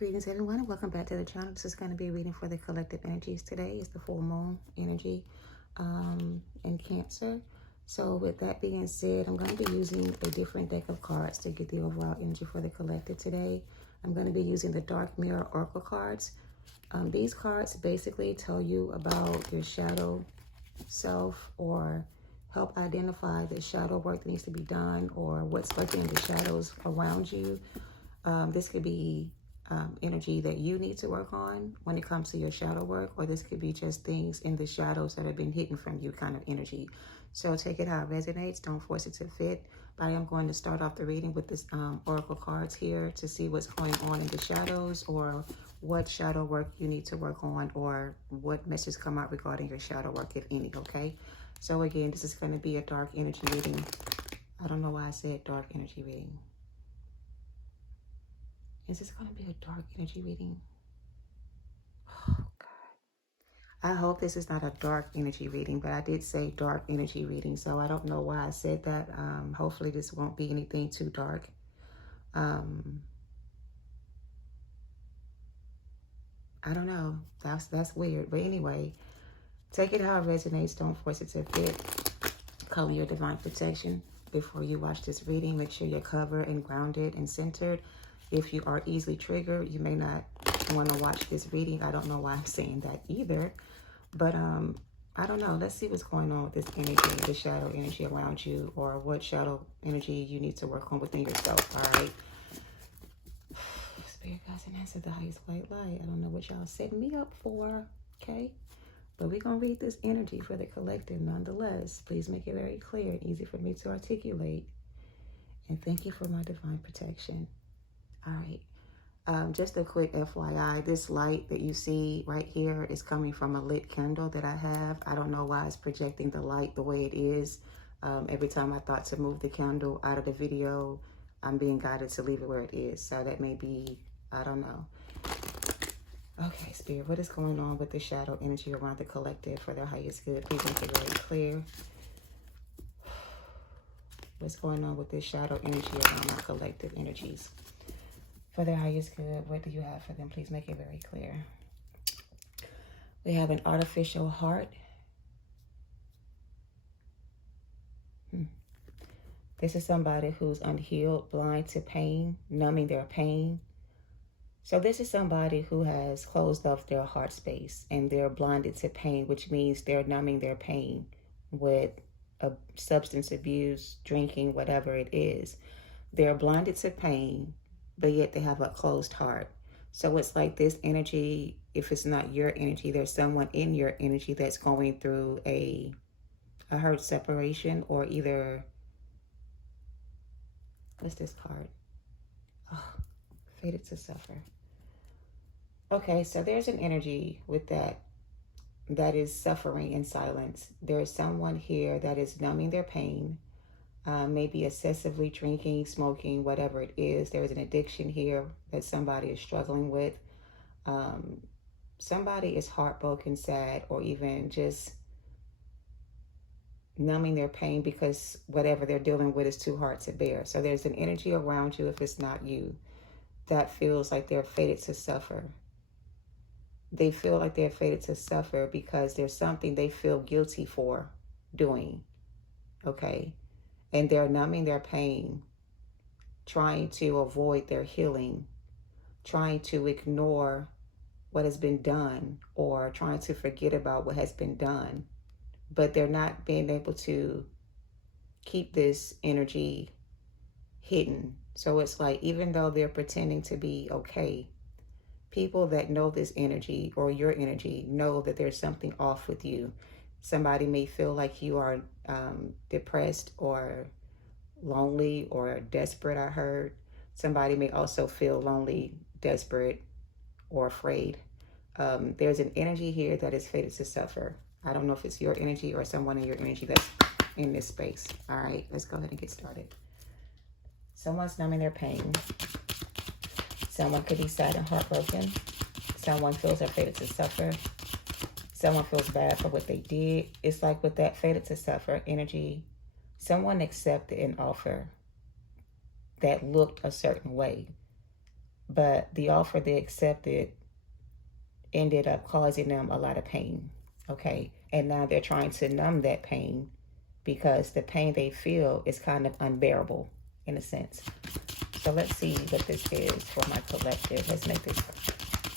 Greetings everyone and welcome back to the channel. This is going to be a reading for the collective energies today. It's the full moon energy in Cancer. So with that being said, I'm going to be using a different deck of cards to get the overall energy for the collective today. I'm going to be using the Dark Mirror Oracle cards. These cards basically tell you about your shadow self or help identify the shadow work that needs to be done or what's lurking in the shadows around you. This could be energy that you need to work on when it comes to your shadow work, or this could be just things in the shadows that have been hidden from you kind of energy. So take it how it resonates. Don't force it to fit. But I am going to start off the reading with this oracle cards here to see what's going on in the shadows, or what shadow work you need to work on, or what messages come out regarding your shadow work, if any. Okay, so again, this is going to be a dark energy reading. I don't know why I said dark energy reading. Is this going to be a dark energy reading? Oh, God. I hope this is not a dark energy reading, but I did say dark energy reading, so I don't know why I said that. Hopefully this won't be anything too dark. I don't know. That's weird. But anyway, take it how it resonates. Don't force it to fit. Call in your divine protection before you watch this reading. Make sure you're covered and grounded and centered. If you are easily triggered, you may not want to watch this reading. I don't know why I'm saying that either. But I don't know. Let's see what's going on with this energy, the shadow energy around you, or what shadow energy you need to work on within yourself. All right. Spirit guides and answer the highest white light. I don't know what y'all setting me up for. Okay. But we're going to read this energy for the collective nonetheless. Please make it very clear and easy for me to articulate. And thank you for my divine protection. All right. Just a quick FYI, this light that you see right here is coming from a lit candle that I have. I don't know why it's projecting the light the way it is. Every time I thought to move the candle out of the video, I'm being guided to leave it where it is. So that may be, I don't know. Okay, Spirit, what is going on with the shadow energy around the collective for their highest good? Please make it very clear. What's going on with this shadow energy around my collective energies? For their highest good, what do you have for them? Please make it very clear. We have an artificial heart. This is somebody who's unhealed, blind to pain, numbing their pain. So this is somebody who has closed off their heart space and they're blinded to pain, which means they're numbing their pain with a substance abuse, drinking, whatever it is. They're blinded to pain, but yet they have a closed heart. So it's like this energy, if it's not your energy, there's someone in your energy that's going through a hurt separation, or either, what's this card? Oh, fated to suffer. Okay, so there's an energy with that is suffering in silence. There's someone here that is numbing their pain. Maybe excessively drinking, smoking, whatever it is. There's an addiction here that somebody is struggling with. Somebody is heartbroken, sad, or even just numbing their pain because whatever they're dealing with is too hard to bear. So there's an energy around you, if it's not you, that feels like they're fated to suffer. They feel like they're fated to suffer because there's something they feel guilty for doing. Okay. And they're numbing their pain, trying to avoid their healing, trying to ignore what has been done, or trying to forget about what has been done. But they're not being able to keep this energy hidden. So it's like, even though they're pretending to be okay, people that know this energy or your energy know that there's something off with you. Somebody may feel like you are depressed or lonely or desperate, I heard. Somebody may also feel lonely, desperate, or afraid. There's an energy here that is fated to suffer. I don't know if it's your energy or someone in your energy that's in this space. All right, let's go ahead and get started. Someone's numbing their pain. Someone could be sad and heartbroken. Someone feels they're fated to suffer. Someone feels bad for what they did. It's like with that fated to suffer energy, someone accepted an offer that looked a certain way, but the offer they accepted ended up causing them a lot of pain. Okay. And now they're trying to numb that pain because the pain they feel is kind of unbearable in a sense. So let's see what this is for my collective. Let's make this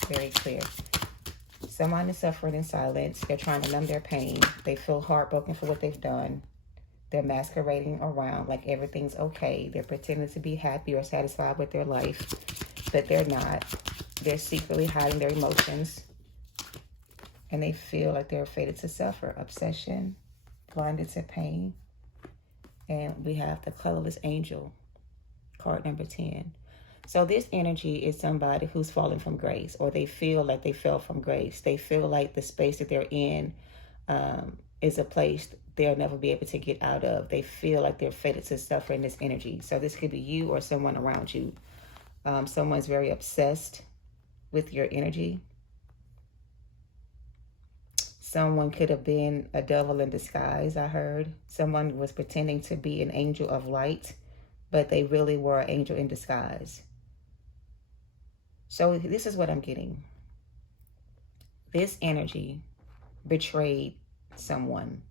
very clear. Someone is suffering in silence. They're trying to numb their pain. They feel heartbroken for what they've done. They're masquerading around like everything's okay. They're pretending to be happy or satisfied with their life, but they're not. They're secretly hiding their emotions, and they feel like they're fated to suffer. Obsession, blinded to pain, and we have the colorless angel, card number 10. So this energy is somebody who's fallen from grace, or they feel like they fell from grace. They feel like the space that they're in is a place they'll never be able to get out of. They feel like they're fated to suffer in this energy. So this could be you or someone around you. Someone's very obsessed with your energy. Someone could have been a devil in disguise, I heard. Someone was pretending to be an angel of light, but they really were an angel in disguise. So this is what I'm getting. This energy betrayed someone.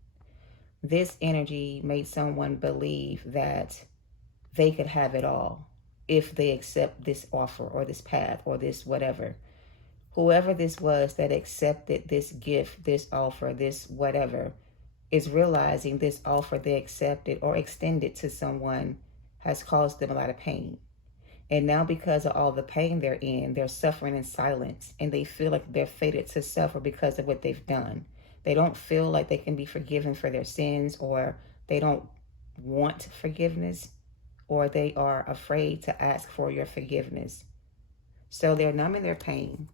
This energy made someone believe that they could have it all if they accept this offer or this path or this whatever. Whoever this was that accepted this gift, this offer, this whatever, is realizing this offer they accepted or extended to someone has caused them a lot of pain. And now because of all the pain they're in, they're suffering in silence, and they feel like they're fated to suffer because of what they've done. They don't feel like they can be forgiven for their sins, or they don't want forgiveness, or they are afraid to ask for your forgiveness. So they're numbing their pain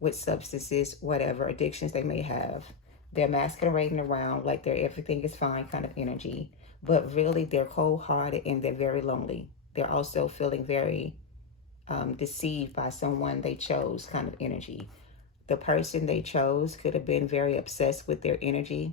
with substances, whatever addictions they may have. They're masquerading around like they're everything is fine kind of energy, but really they're cold-hearted and they're very lonely. They're also feeling very deceived by someone they chose kind of energy. The person they chose could have been very obsessed with their energy.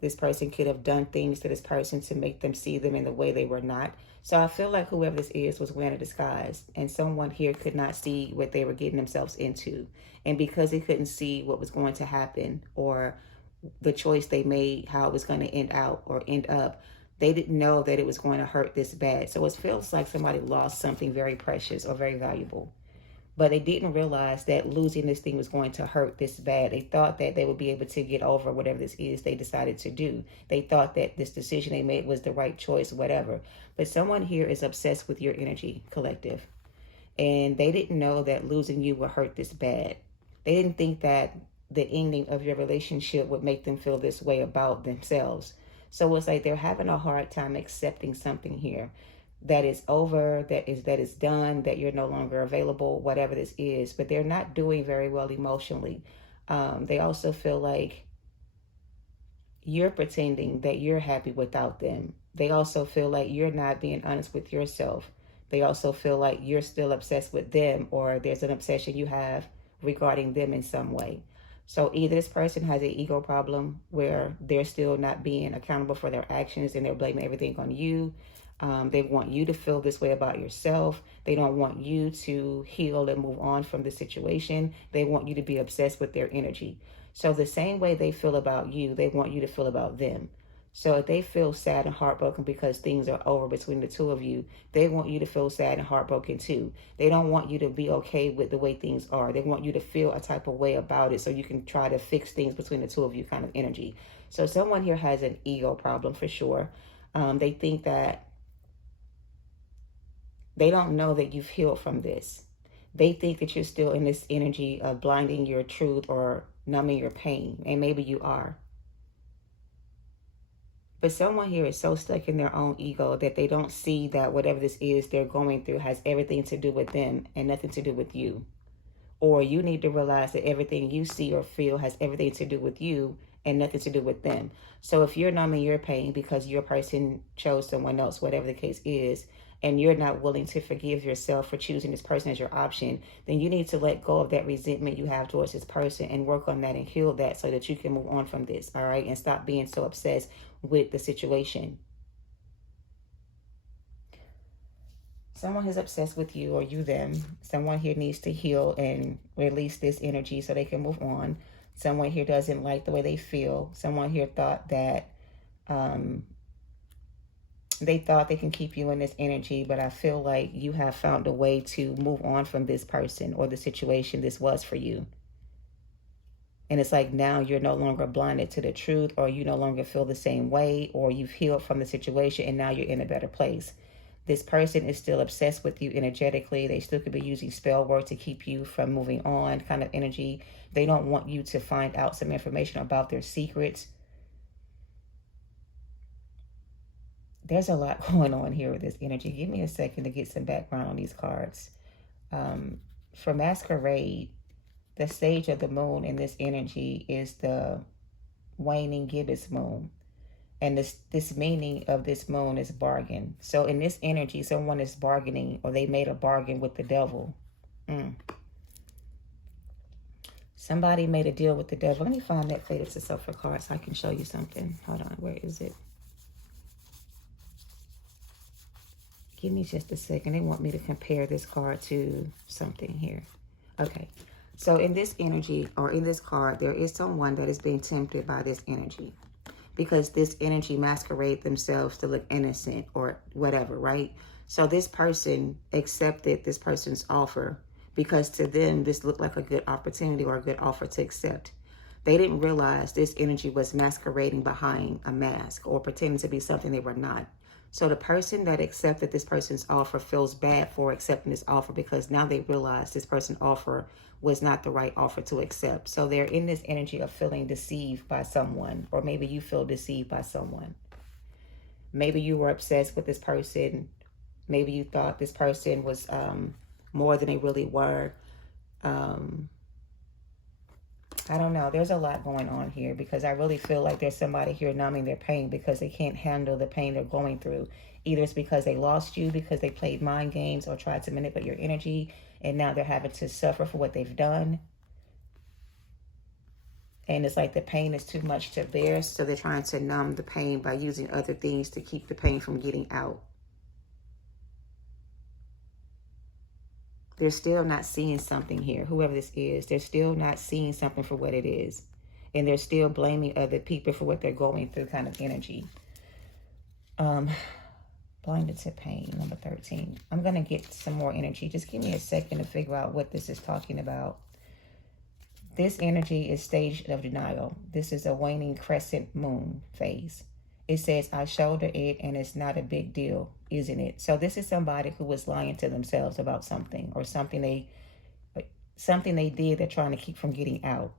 This person could have done things to this person to make them see them in the way they were not. So I feel like whoever this is was wearing a disguise, and someone here could not see what they were getting themselves into. And because they couldn't see what was going to happen or the choice they made, how it was going to end out or end up, they didn't know that it was going to hurt this bad. So it feels like somebody lost something very precious or very valuable. But they didn't realize that losing this thing was going to hurt this bad. They thought that they would be able to get over whatever this is they decided to do. They thought that this decision they made was the right choice, whatever. But someone here is obsessed with your energy, collective. And they didn't know that losing you would hurt this bad. They didn't think that the ending of your relationship would make them feel this way about themselves. So it's like they're having a hard time accepting something here that is over, that is done, that you're no longer available, whatever this is. But they're not doing very well emotionally. They also feel like you're pretending that you're happy without them. They also feel like you're not being honest with yourself. They also feel like you're still obsessed with them, or there's an obsession you have regarding them in some way. So either this person has an ego problem where they're still not being accountable for their actions and they're blaming everything on you. They want you to feel this way about yourself. They don't want you to heal and move on from the situation. They want you to be obsessed with their energy. So the same way they feel about you, they want you to feel about them. So if they feel sad and heartbroken because things are over between the two of you, they want you to feel sad and heartbroken too. They don't want you to be okay with the way things are. They want you to feel a type of way about it so you can try to fix things between the two of you kind of energy. So someone here has an ego problem for sure. They think that they don't know that you've healed from this. They think that you're still in this energy of blinding your truth or numbing your pain. And maybe you are. But someone here is so stuck in their own ego that they don't see that whatever this is they're going through has everything to do with them and nothing to do with you. Or you need to realize that everything you see or feel has everything to do with you and nothing to do with them. So if you're numbing your pain because your person chose someone else, whatever the case is, and you're not willing to forgive yourself for choosing this person as your option, then you need to let go of that resentment you have towards this person and work on that and heal that so that you can move on from this, all right? And stop being so obsessed with the situation. Someone is obsessed with you or you them. Someone here needs to heal and release this energy so they can move on. Someone here doesn't like the way they feel. Someone here thought that they thought they can keep you in this energy, but I feel like you have found a way to move on from this person or the situation this was for you. And it's like now you're no longer blinded to the truth, or you no longer feel the same way, or you've healed from the situation and now you're in a better place. This person is still obsessed with you energetically. They still could be using spell work to keep you from moving on kind of energy. They don't want you to find out some information about their secrets. There's a lot going on here with this energy. Give me a second to get some background on these cards. For Masquerade, the stage of the moon in this energy is the waning gibbous moon. And this meaning of this moon is bargain. So in this energy, someone is bargaining, or they made a bargain with the devil. Somebody made a deal with the devil. Let me find that Fated to Suffer card so I can show you something. Hold on, where is it? Give me just a second. They want me to compare this card to something here. Okay. So in this energy, or in this card, there is someone that is being tempted by this energy, because this energy masquerade themselves to look innocent or whatever, right? So this person accepted this person's offer because to them, this looked like a good opportunity or a good offer to accept. They didn't realize this energy was masquerading behind a mask or pretending to be something they were not. So the person that accepted this person's offer feels bad for accepting this offer, because now they realize this person's offer was not the right offer to accept. So they're in this energy of feeling deceived by someone, or maybe you feel deceived by someone. Maybe you were obsessed with this person. Maybe you thought this person was more than they really were. I don't know. There's a lot going on here, because I really feel like there's somebody here numbing their pain because they can't handle the pain they're going through. Either it's because they lost you, because they played mind games or tried to manipulate your energy, and now they're having to suffer for what they've done. And it's like the pain is too much to bear, so they're trying to numb the pain by using other things to keep the pain from getting out. They're still not seeing something here. Whoever this is, they're still not seeing something for what it is. And they're still blaming other people for what they're going through kind of energy. Blinded to pain, number 13. I'm going to get some more energy. Just give me a second to figure out what this is talking about. This energy is stage of denial. This is a waning crescent moon phase. It says, I shoulder it and it's not a big deal, isn't it? So this is somebody who was lying to themselves about something, or something they did they're trying to keep from getting out.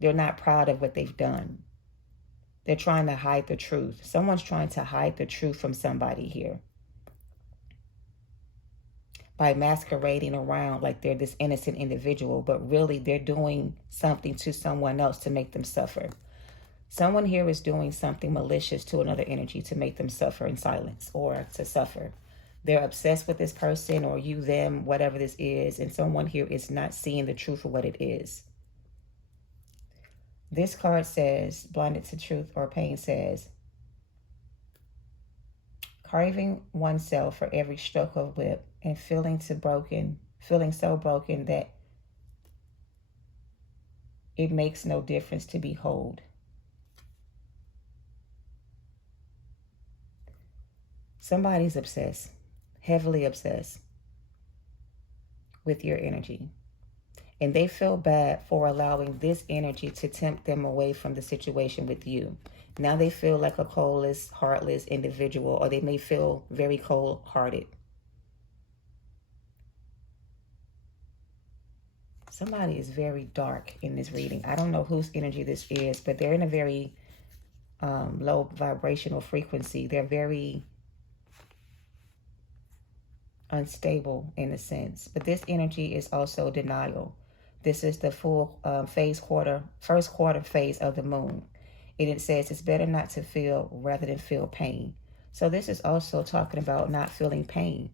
They're not proud of what they've done. They're trying to hide the truth. Someone's trying to hide the truth from somebody here by masquerading around like they're this innocent individual, but really they're doing something to someone else to make them suffer. Someone here is doing something malicious to another energy to make them suffer in silence, or to suffer. They're obsessed with this person, or you, them, whatever this is, and someone here is not seeing the truth for what it is. This card says, blinded to truth or pain, says, carving oneself for every stroke of whip and feeling so broken that it makes no difference to behold. Somebody's obsessed, heavily obsessed with your energy. And they feel bad for allowing this energy to tempt them away from the situation with you. Now they feel like a coldless, heartless individual, or they may feel very cold-hearted. Somebody is very dark in this reading. I don't know whose energy this is, but they're in a very low vibrational frequency. They're very unstable in a sense, but this energy is also denial. This is the full first quarter phase of the moon, and it says it's better not to feel rather than feel pain. So this is also talking about not feeling pain.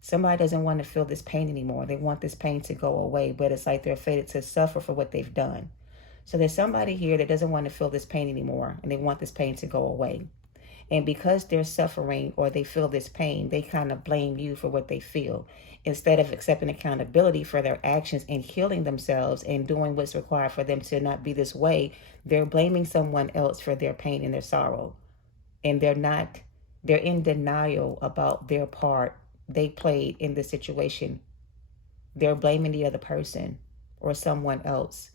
Somebody doesn't want to feel this pain anymore. They want this pain to go away, but it's like they're fated to suffer for what they've done. So there's somebody here that doesn't want to feel this pain anymore, and they want this pain to go away. And because they're suffering or they feel this pain, they kind of blame you for what they feel. Instead of accepting accountability for their actions and healing themselves and doing what's required for them to not be this way, they're blaming someone else for their pain and their sorrow. And they're in denial about their part they played in the situation. They're blaming the other person or someone else.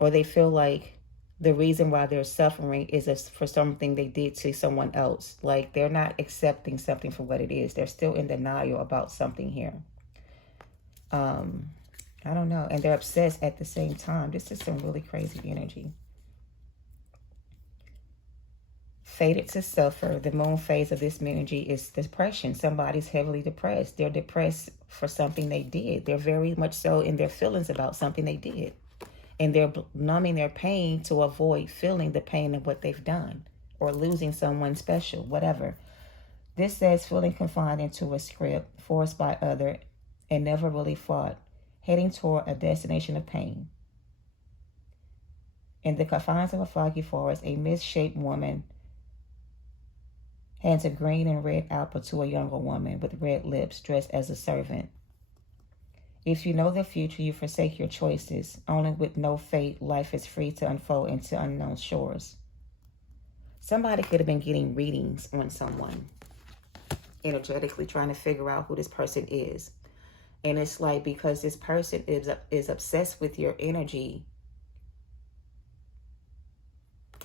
Or they feel like the reason why they're suffering is for something they did to someone else. Like they're not accepting something for what it is. They're still in denial about something here. I don't know. And they're obsessed at the same time. This is some really crazy energy. Fated to suffer. The moon phase of this energy is depression. Somebody's heavily depressed. They're depressed for something they did. They're very much so in their feelings about something they did. And they're numbing their pain to avoid feeling the pain of what they've done or losing someone special, whatever. This says feeling confined into a script, forced by other, and never really fought, heading toward a destination of pain. In the confines of a foggy forest, a misshaped woman hands a green and red apple to a younger woman with red lips dressed as a servant. If you know the future, you forsake your choices. Only with no fate, life is free to unfold into unknown shores. Somebody could have been getting readings on someone, energetically trying to figure out who this person is. And it's like, because this person is obsessed with your energy.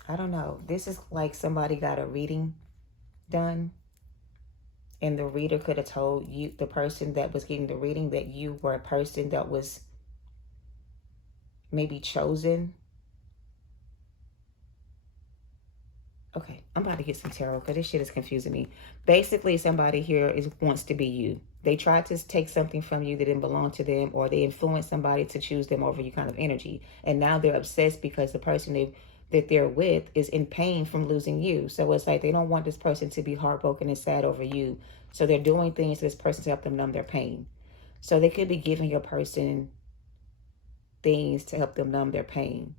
I don't know. This is like somebody got a reading done. And the reader could have told you, the person that was getting the reading, that you were a person that was maybe chosen. Okay, I'm about to get some tarot because this shit is confusing me. Basically, somebody here wants to be you. They tried to take something from you that didn't belong to them, or they influenced somebody to choose them over you kind of energy. And now they're obsessed because the person that they're with is in pain from losing you. So it's like they don't want this person to be heartbroken and sad over you. So they're doing things to this person to help them numb their pain. So they could be giving your person things to help them numb their pain.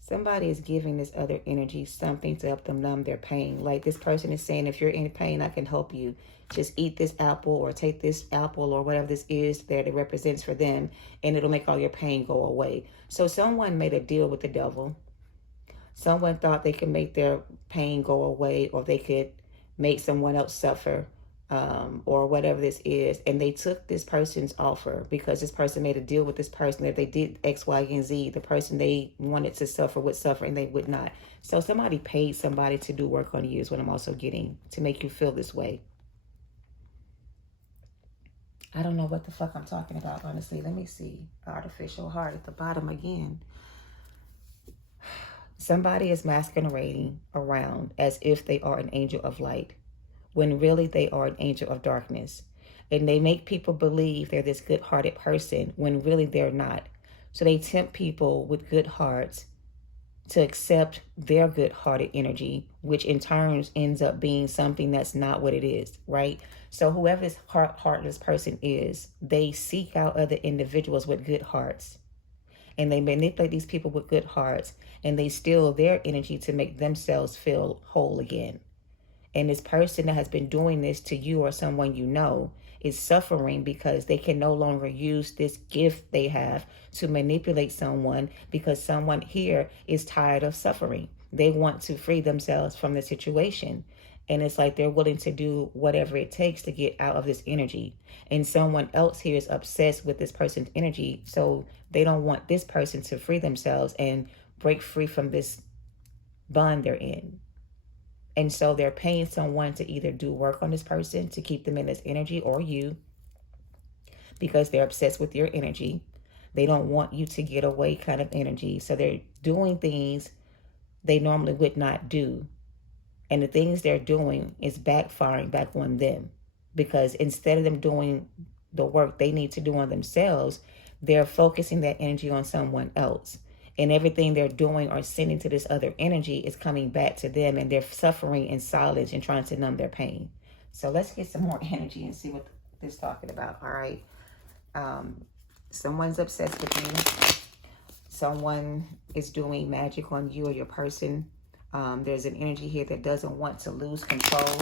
Somebody is giving this other energy something to help them numb their pain. Like this person is saying, if you're in pain, I can help you. Just eat this apple or take this apple or whatever this is that it represents for them, and it'll make all your pain go away. So someone made a deal with the devil. Someone thought they could make their pain go away, or they could make someone else suffer, or whatever this is. And they took this person's offer because this person made a deal with this person that they did X, Y, and Z. The person they wanted to suffer would suffer and they would not. So somebody paid somebody to do work on you is what I'm also getting, to make you feel this way. I don't know what the fuck I'm talking about, honestly. Let me see. Artificial heart at the bottom again. Somebody is masquerading around as if they are an angel of light, when really they are an angel of darkness. And they make people believe they're this good-hearted person when really they're not. So they tempt people with good hearts to accept their good-hearted energy, which in turn ends up being something that's not what it is, right? So whoever this heartless person is, they seek out other individuals with good hearts. And they manipulate these people with good hearts, and they steal their energy to make themselves feel whole again. And this person that has been doing this to you or someone you know is suffering because they can no longer use this gift they have to manipulate someone, because someone here is tired of suffering. They want to free themselves from the situation. And it's like they're willing to do whatever it takes to get out of this energy. And someone else here is obsessed with this person's energy. So they don't want this person to free themselves and break free from this bond they're in. And so they're paying someone to either do work on this person to keep them in this energy, or you, because they're obsessed with your energy. They don't want you to get away kind of energy. So they're doing things they normally would not do. And the things they're doing is backfiring back on them, because instead of them doing the work they need to do on themselves, they're focusing that energy on someone else. And everything they're doing or sending to this other energy is coming back to them, and they're suffering in silence and trying to numb their pain. So let's get some more energy and see what this is talking about. All right. Someone's obsessed with you. Someone is doing magic on you or your person. There's an energy here that doesn't want to lose control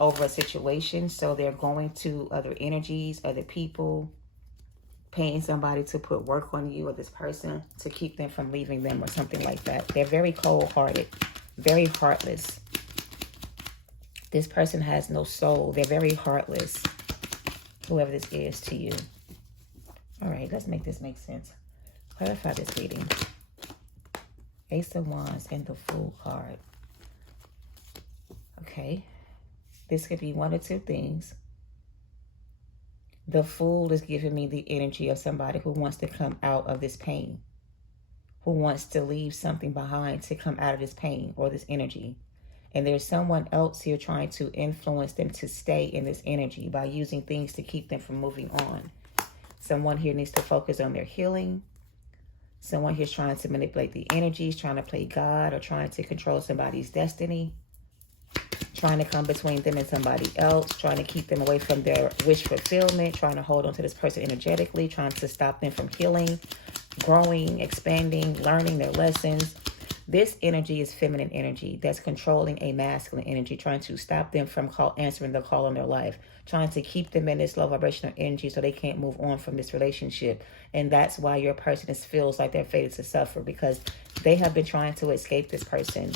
over a situation. So they're going to other energies, other people, paying somebody to put work on you or this person to keep them from leaving them or something like that. They're very cold-hearted, very heartless. This person has no soul. They're very heartless, whoever this is to you. All right, let's make this make sense. Clarify this reading. Ace of Wands and the Fool card. Okay. This could be one or two things. The Fool is giving me the energy of somebody who wants to come out of this pain, who wants to leave something behind to come out of this pain or this energy. And there's someone else here trying to influence them to stay in this energy by using things to keep them from moving on. Someone here needs to focus on their healing. Someone here's trying to manipulate the energies, trying to play God, or trying to control somebody's destiny, trying to come between them and somebody else, trying to keep them away from their wish fulfillment, trying to hold on to this person energetically, trying to stop them from healing, growing, expanding, learning their lessons. This energy is feminine energy that's controlling a masculine energy, trying to stop them from answering the call on their life, trying to keep them in this low vibrational energy so they can't move on from this relationship. And that's why your person feels like they're fated to suffer, because they have been trying to escape this person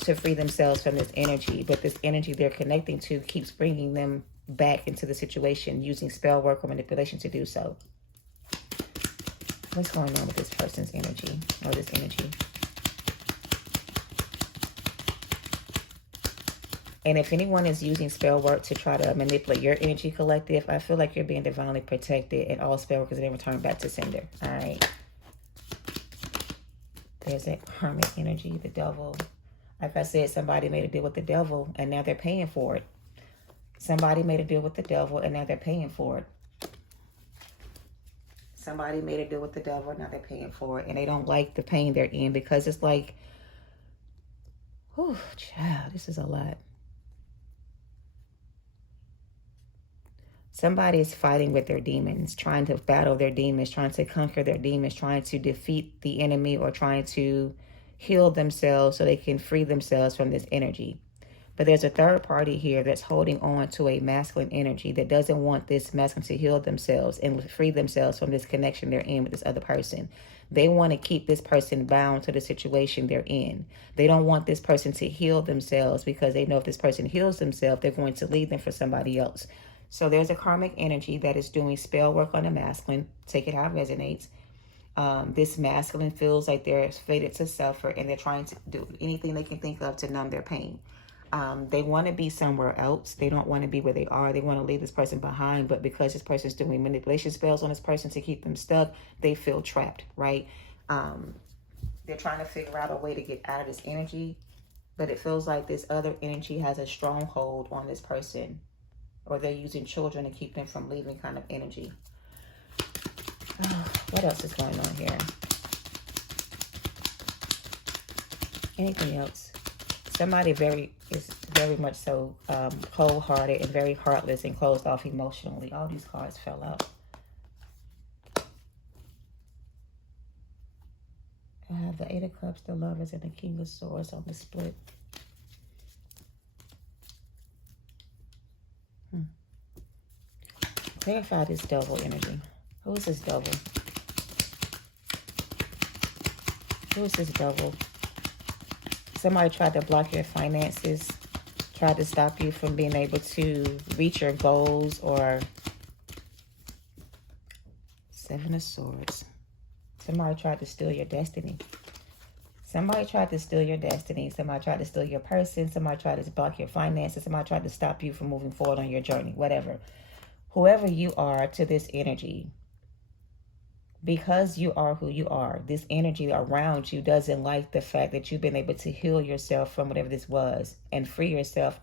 to free themselves from this energy. But this energy they're connecting to keeps bringing them back into the situation, using spell work or manipulation to do so. What's going on with this person's energy or this energy? And if anyone is using spell work to try to manipulate your energy, collective, I feel like you're being divinely protected, and all spell work is then returned back to sender. All right. There's that karmic energy, the devil. Like I said, somebody made a deal with the devil, and now they're paying for it. Somebody made a deal with the devil, and now they're paying for it. Somebody made a deal with the devil, and now they're paying for it. And they don't like the pain they're in, because it's like, oh, child, this is a lot. Somebody is fighting with their demons, trying to battle their demons, trying to conquer their demons, trying to defeat the enemy, or trying to heal themselves so they can free themselves from this energy. But there's a third party here that's holding on to a masculine energy that doesn't want this masculine to heal themselves and free themselves from this connection they're in with this other person. They want to keep this person bound to the situation they're in. They don't want this person to heal themselves, because they know if this person heals themselves, they're going to lead them for somebody else. So there's a karmic energy that is doing spell work on the masculine. Take it how it resonates. This masculine feels like they're fated to suffer, and they're trying to do anything they can think of to numb their pain. They want to be somewhere else. They don't want to be where they are. They want to leave this person behind, but because this person's doing manipulation spells on this person to keep them stuck, they feel trapped, right? They're trying to figure out a way to get out of this energy, but it feels like this other energy has a stronghold on this person, or they're using children to keep them from leaving kind of energy. What else is going on here? Anything else? Somebody is very much so cold-hearted and very heartless and closed off emotionally. All these cards fell out. I have the Eight of Cups, the Lovers, and the King of Swords on the split. Clarify this devil energy. Who is this devil? Who is this devil? Somebody tried to block your finances, tried to stop you from being able to reach your goals, or Seven of Swords. Somebody tried to steal your destiny. Somebody tried to steal your destiny. Somebody tried to steal your person. Somebody tried to block your finances. Somebody tried to stop you from moving forward on your journey, whatever. Whoever you are to this energy, because you are who you are, this energy around you doesn't like the fact that you've been able to heal yourself from whatever this was and free yourself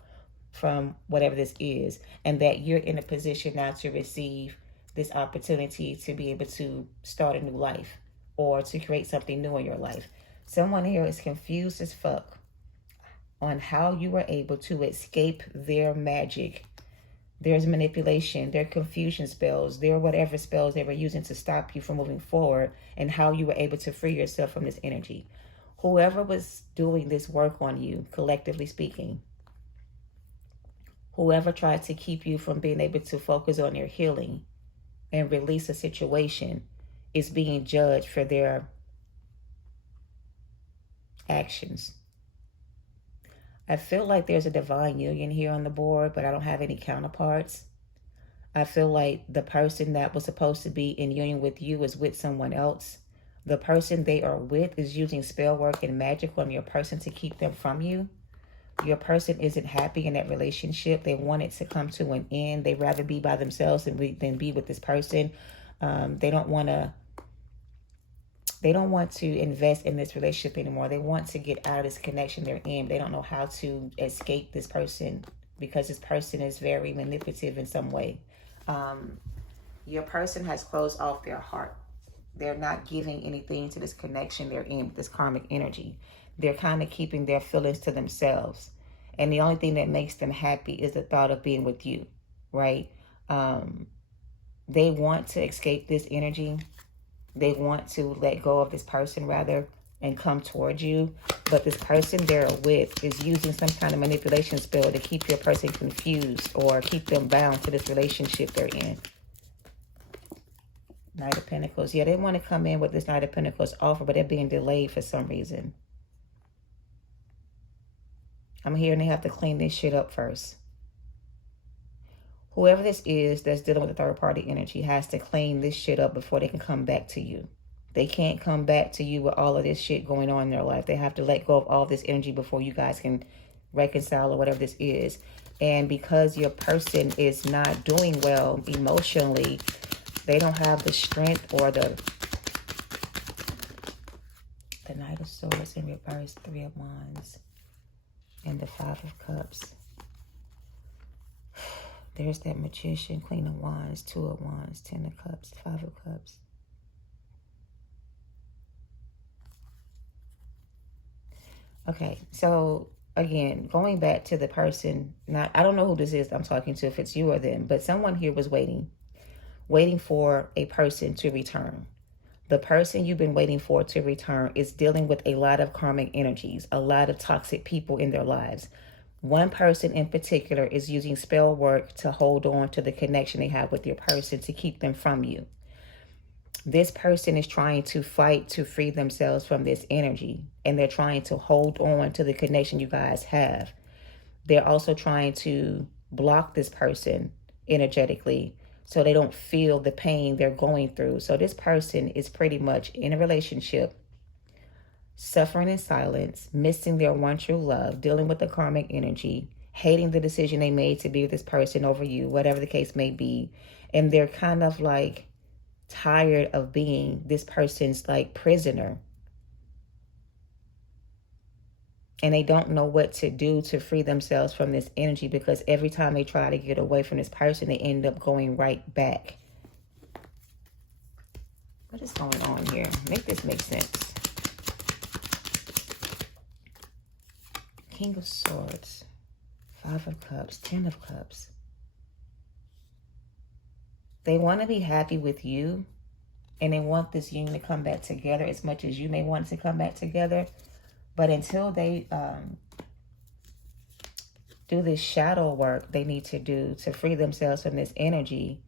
from whatever this is, and that you're in a position now to receive this opportunity to be able to start a new life or to create something new in your life. Someone here is confused as fuck on how you were able to escape their magic There's manipulation, there are confusion spells, there are whatever spells they were using to stop you from moving forward, and how you were able to free yourself from this energy. Whoever was doing this work on you, collectively speaking, whoever tried to keep you from being able to focus on your healing and release a situation, is being judged for their actions. I feel like there's a divine union here on the board, but I don't have any counterparts. I feel like the person that was supposed to be in union with you is with someone else. The person they are with is using spell work and magic on your person to keep them from you. Your person isn't happy in that relationship. They want it to come to an end. They'd rather be by themselves than be with this person. They don't want to invest in this relationship anymore. They want to get out of this connection they're in. They don't know how to escape this person because this person is very manipulative in some way. Your person has closed off their heart. They're not giving anything to this connection they're in, this karmic energy. They're kind of keeping their feelings to themselves. And the only thing that makes them happy is the thought of being with you, right? They want to escape this energy. They want to let go of this person, rather, and come towards you. But this person they're with is using some kind of manipulation spell to keep your person confused or keep them bound to this relationship they're in. Knight of Pentacles. Yeah, they want to come in with this Knight of Pentacles offer, but they're being delayed for some reason. I'm hearing they have to clean this shit up first. Whoever this is that's dealing with the third party energy has to clean this shit up before they can come back to you. They can't come back to you with all of this shit going on in their life. They have to let go of all this energy before you guys can reconcile or whatever this is. And because your person is not doing well emotionally, they don't have the strength or the Knight of Swords in reverse, 3 of Wands, and the 5 of Cups. There's that Magician, Queen of Wands, 2 of Wands, 10 of Cups, 5 of Cups. Okay, so again, going back to the person, I don't know who this is I'm talking to, if it's you or them, but someone here was waiting for a person to return. The person you've been waiting for to return is dealing with a lot of karmic energies, a lot of toxic people in their lives. One person in particular is using spell work to hold on to the connection they have with your person to keep them from you. This person is trying to fight to free themselves from this energy, and they're trying to hold on to the connection you guys have. They're also trying to block this person energetically so they don't feel the pain they're going through. So this person is pretty much in a relationship, suffering in silence, missing their one true love, dealing with the karmic energy, hating the decision they made to be with this person over you, whatever the case may be. And they're kind of like tired of being this person's like prisoner. And they don't know what to do to free themselves from this energy, because every time they try to get away from this person, they end up going right back. What is going on here? Make this make sense. King of Swords, 5 of Cups, 10 of Cups. They want to be happy with you, and they want this union to come back together as much as you may want it to come back together. But until they do this shadow work they need to do to free themselves from this energy,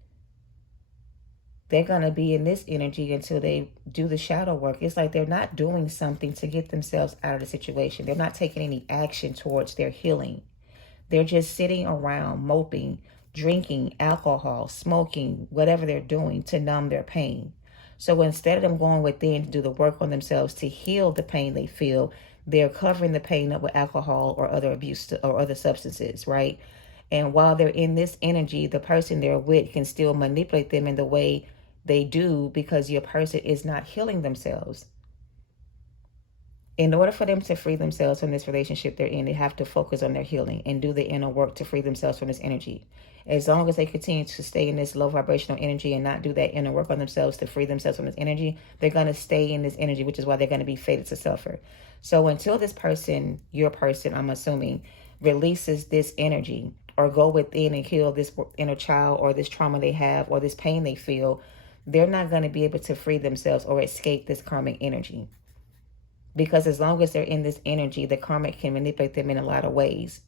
they're going to be in this energy until they do the shadow work. It's like they're not doing something to get themselves out of the situation. They're not taking any action towards their healing. They're just sitting around moping, drinking alcohol, smoking, whatever they're doing to numb their pain. So instead of them going within to do the work on themselves to heal the pain they feel, they're covering the pain up with alcohol or other abuse or other substances, right? And while they're in this energy, the person they're with can still manipulate them in the way they do, because your person is not healing themselves. In order for them to free themselves from this relationship they're in, they have to focus on their healing and do the inner work to free themselves from this energy. As long as they continue to stay in this low vibrational energy and not do that inner work on themselves to free themselves from this energy, they're going to stay in this energy, which is why they're going to be fated to suffer. So until this person, your person, I'm assuming, releases this energy or go within and heal this inner child or this trauma they have or this pain they feel, they're not going to be able to free themselves or escape this karmic energy. Because as long as they're in this energy, the karmic can manipulate them in a lot of ways.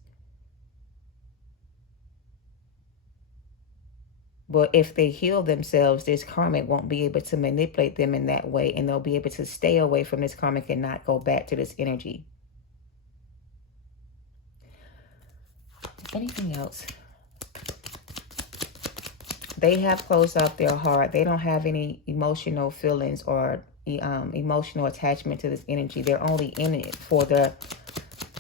But if they heal themselves, this karmic won't be able to manipulate them in that way, and they'll be able to stay away from this karmic and not go back to this energy. Anything else? They have closed off their heart. They don't have any emotional feelings or emotional attachment to this energy. They're only in it for the,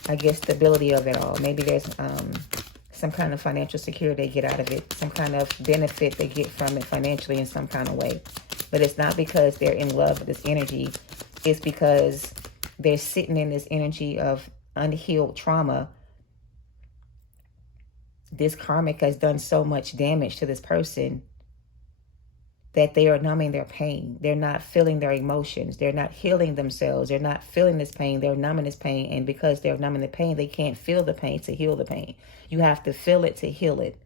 I guess, stability of it all. Maybe there's some kind of financial security they get out of it, some kind of benefit they get from it financially in some kind of way. But it's not because they're in love with this energy. It's because they're sitting in this energy of unhealed trauma. This karmic has done so much damage to this person that they are numbing their pain. They're not feeling their emotions. They're not healing themselves. They're not feeling this pain. They're numbing this pain. And because they're numbing the pain, they can't feel the pain to heal the pain. You have to feel it to heal it.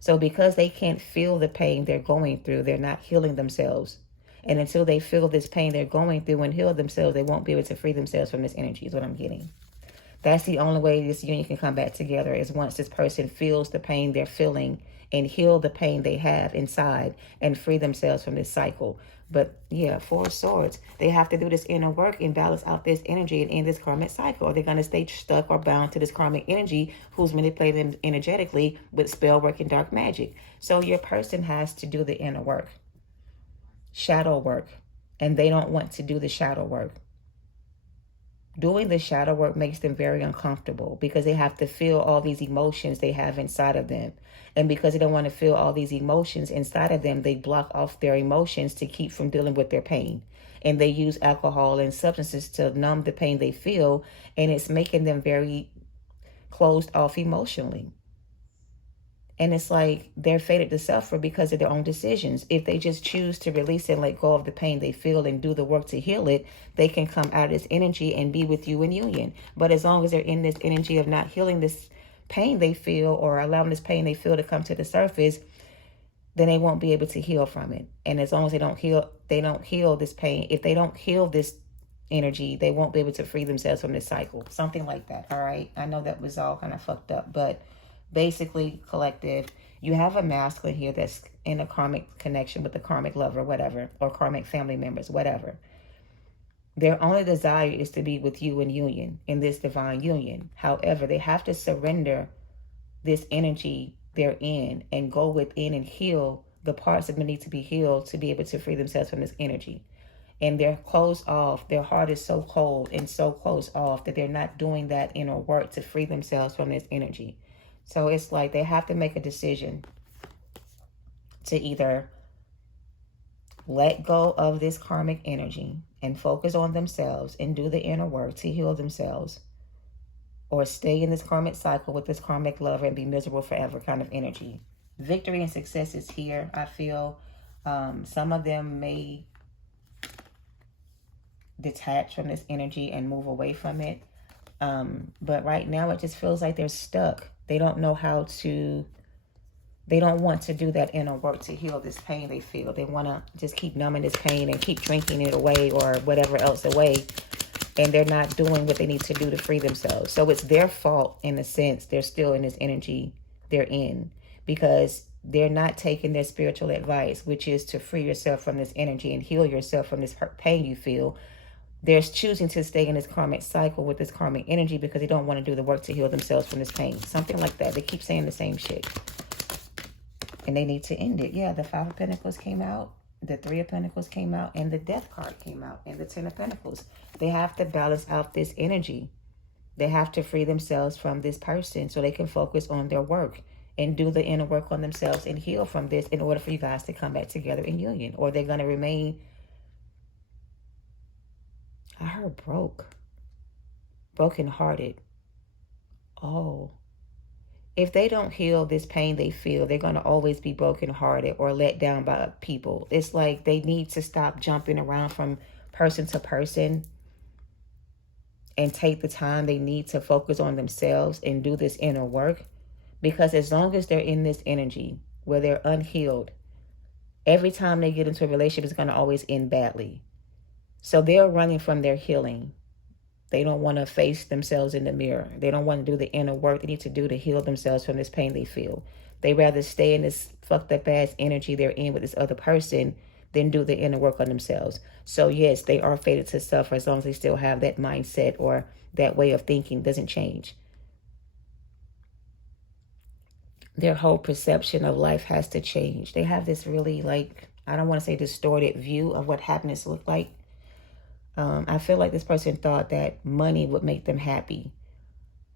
So because they can't feel the pain they're going through, they're not healing themselves. And until they feel this pain they're going through and heal themselves, they won't be able to free themselves from this energy, is what I'm getting. That's the only way this union can come back together, is once this person feels the pain they're feeling and heal the pain they have inside and free themselves from this cycle. But yeah, Four of Swords, they have to do this inner work and balance out this energy and end this karmic cycle. Or they're going to stay stuck or bound to this karmic energy who's manipulating them energetically with spell work and dark magic. So your person has to do the inner work, shadow work, and they don't want to do the shadow work. Doing the shadow work makes them very uncomfortable because they have to feel all these emotions they have inside of them. And because they don't want to feel all these emotions inside of them, they block off their emotions to keep from dealing with their pain. And they use alcohol and substances to numb the pain they feel. And it's making them very closed off emotionally. And it's like they're fated to suffer because of their own decisions. If they just choose to release and let go of the pain they feel and do the work to heal it, they can come out of this energy and be with you in union. But as long as they're in this energy of not healing this pain they feel or allowing this pain they feel to come to the surface, then they won't be able to heal from it. And as long as they don't heal this pain, if they don't heal this energy, they won't be able to free themselves from this cycle. Something like that. All right. I know that was all kind of fucked up, but basically, collective, you have a masculine here that's in a karmic connection with the karmic lover, whatever, or karmic family members, whatever. Their only desire is to be with you in union, in this divine union. However, they have to surrender this energy they're in and go within and heal the parts that need to be healed to be able to free themselves from this energy. And they're closed off. Their heart is so cold and so closed off that they're not doing that inner work to free themselves from this energy. So it's like they have to make a decision to either let go of this karmic energy and focus on themselves and do the inner work to heal themselves, or stay in this karmic cycle with this karmic lover and be miserable forever kind of energy. Victory and success is here, I feel. Some of them may detach from this energy and move away from it. But right now it just feels like they're stuck. They don't know how to, they don't want to do that inner work to heal this pain they feel. They want to just keep numbing this pain and keep drinking it away or whatever else away. And they're not doing what they need to do to free themselves. So it's their fault in a sense. They're still in this energy they're in because they're not taking their spiritual advice, which is to free yourself from this energy and heal yourself from this pain you feel. They're choosing to stay in this karmic cycle with this karmic energy because they don't want to do the work to heal themselves from this pain. Something like that. They keep saying the same shit. And they need to end it. Yeah, the Five of Pentacles came out. The Three of Pentacles came out. And the Death card came out. And the Ten of Pentacles. They have to balance out this energy. They have to free themselves from this person so they can focus on their work and do the inner work on themselves and heal from this in order for you guys to come back together in union. Or they're going to remain... I heard broken-hearted. Oh. If they don't heal this pain they feel, they're going to always be broken-hearted or let down by people. It's like they need to stop jumping around from person to person and take the time they need to focus on themselves and do this inner work. Because as long as they're in this energy where they're unhealed, every time they get into a relationship, it's going to always end badly. So they're running from their healing. They don't want to face themselves in the mirror. They don't want to do the inner work they need to do to heal themselves from this pain they feel. They rather stay in this fucked up ass energy they're in with this other person than do the inner work on themselves. So yes, they are fated to suffer as long as they still have that mindset, or that way of thinking doesn't change. Their whole perception of life has to change. They have this really, like, I don't want to say distorted view of what happiness looks like. I feel like this person thought that money would make them happy.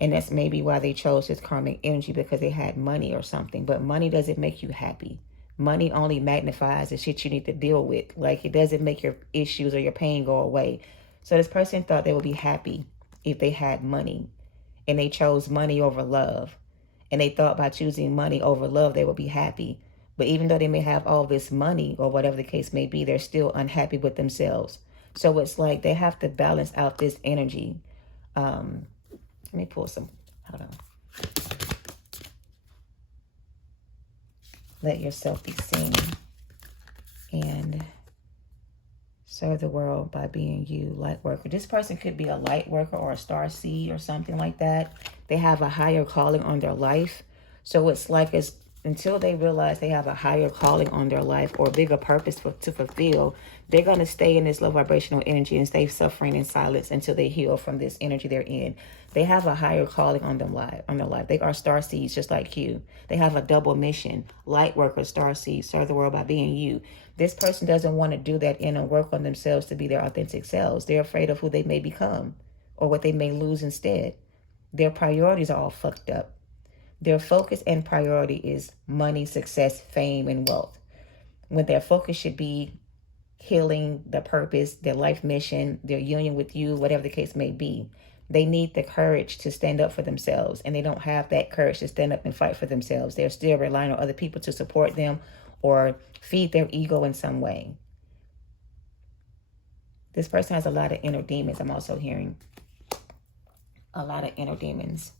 And that's maybe why they chose this karmic energy, because they had money or something. But money doesn't make you happy. Money only magnifies the shit you need to deal with. Like, it doesn't make your issues or your pain go away. So this person thought they would be happy if they had money. And they chose money over love. And they thought by choosing money over love, they would be happy. But even though they may have all this money or whatever the case may be, they're still unhappy with themselves. So it's like they have to balance out this energy. Let me pull some, hold on. Let yourself be seen and serve the world by being you, light worker. This person could be a light worker or a star seed or something like that. They have a higher calling on their life. So it's like until they realize they have a higher calling on their life or a bigger purpose to fulfill, they're going to stay in this low vibrational energy and stay suffering in silence until they heal from this energy they're in. They have a higher calling on their life. They are star seeds just like you. They have a double mission. Light worker, star seeds, serve the world by being you. This person doesn't want to do that inner work on themselves to be their authentic selves. They're afraid of who they may become or what they may lose instead. Their priorities are all fucked up. Their focus and priority is money, success, fame, and wealth. When their focus should be healing, the purpose, their life mission, their union with you, whatever the case may be. They need the courage to stand up for themselves, and they don't have that courage to stand up and fight for themselves. They're still relying on other people to support them or feed their ego in some way. This person has a lot of inner demons. I'm also hearing a lot of inner demons.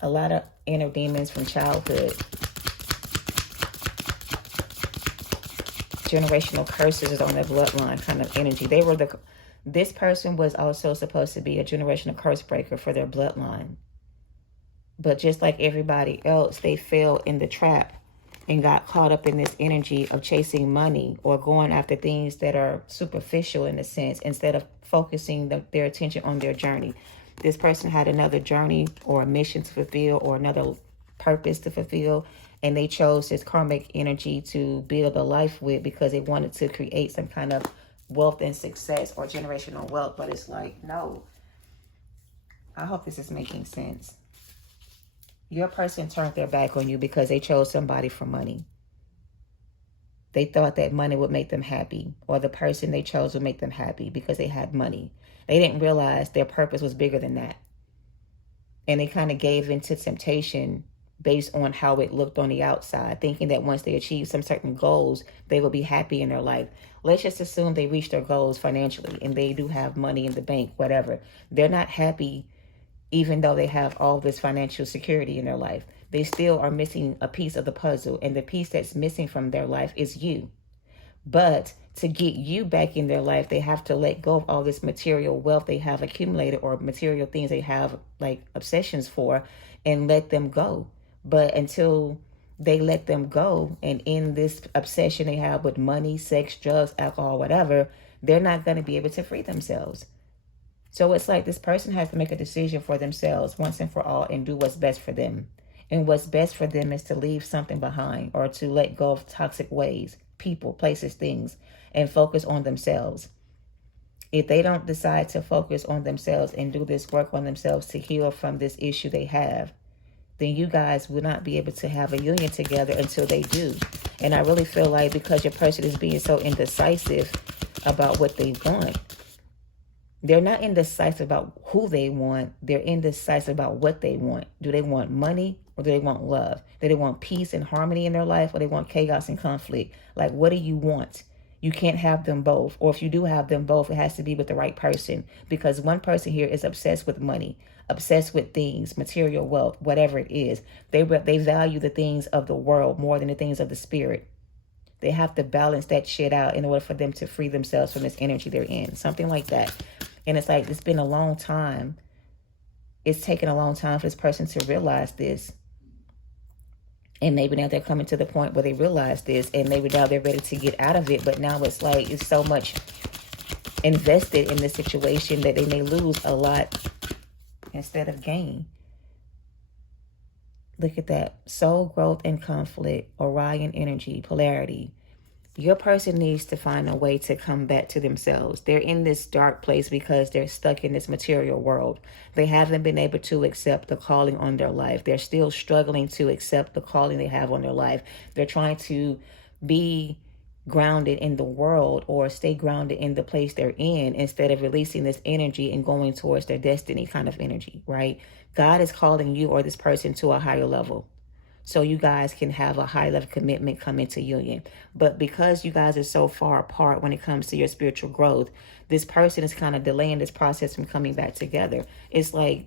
A lot of inner demons from childhood. Generational curses is on their bloodline kind of energy. This person was also supposed to be a generational curse breaker for their bloodline. But just like everybody else, they fell in the trap and got caught up in this energy of chasing money or going after things that are superficial in a sense, instead of focusing their attention on their journey. This person had another journey or a mission to fulfill or another purpose to fulfill, and they chose this karmic energy to build a life with because they wanted to create some kind of wealth and success or generational wealth. But it's like, no. I hope this is making sense. Your person turned their back on you because they chose somebody for money. They thought that money would make them happy, or the person they chose would make them happy because they had money. They didn't realize their purpose was bigger than that. And they kind of gave into temptation based on how it looked on the outside, thinking that once they achieved some certain goals, they will be happy in their life. Let's just assume they reach their goals financially and they do have money in the bank, whatever. They're not happy even though they have all this financial security in their life. They still are missing a piece of the puzzle, and the piece that's missing from their life is you. But to get you back in their life, they have to let go of all this material wealth they have accumulated or material things they have like obsessions for, and let them go. But until they let them go and in this obsession they have with money, sex, drugs, alcohol, whatever, they're not going to be able to free themselves. So it's like this person has to make a decision for themselves once and for all and do what's best for them. And what's best for them is to leave something behind or to let go of toxic ways, people, places, things, and focus on themselves. If they don't decide to focus on themselves and do this work on themselves to heal from this issue they have, then you guys will not be able to have a union together until they do. And I really feel like because your person is being so indecisive about what they want, they're not indecisive about who they want. They're indecisive about what they want. Do they want money or do they want love? Do they want peace and harmony in their life or they want chaos and conflict? Like, what do you want? You can't have them both. Or if you do have them both, it has to be with the right person. Because one person here is obsessed with money. obsessed with things, material wealth, whatever it is. They value the things of the world more than the things of the spirit. They have to balance that shit out in order for them to free themselves from this energy they're in. Something like that. And it's like, it's been a long time. It's taken a long time for this person to realize this. And maybe now they're coming to the point where they realize this, and maybe now they're ready to get out of it. But now it's like, it's so much invested in the situation that they may lose a lot instead of gain. Look at that. Soul growth and conflict, Orion energy, polarity. Your person needs to find a way to come back to themselves. They're in this dark place because they're stuck in this material world. They haven't been able to accept the calling on their life. They're still struggling to accept the calling they have on their life. They're trying to be grounded in the world or stay grounded in the place they're in instead of releasing this energy and going towards their destiny kind of energy, right? God is calling you or this person to a higher level, so you guys can have a high level commitment come into union. But because you guys are so far apart when it comes to your spiritual growth, this person is kind of delaying this process from coming back together. It's like,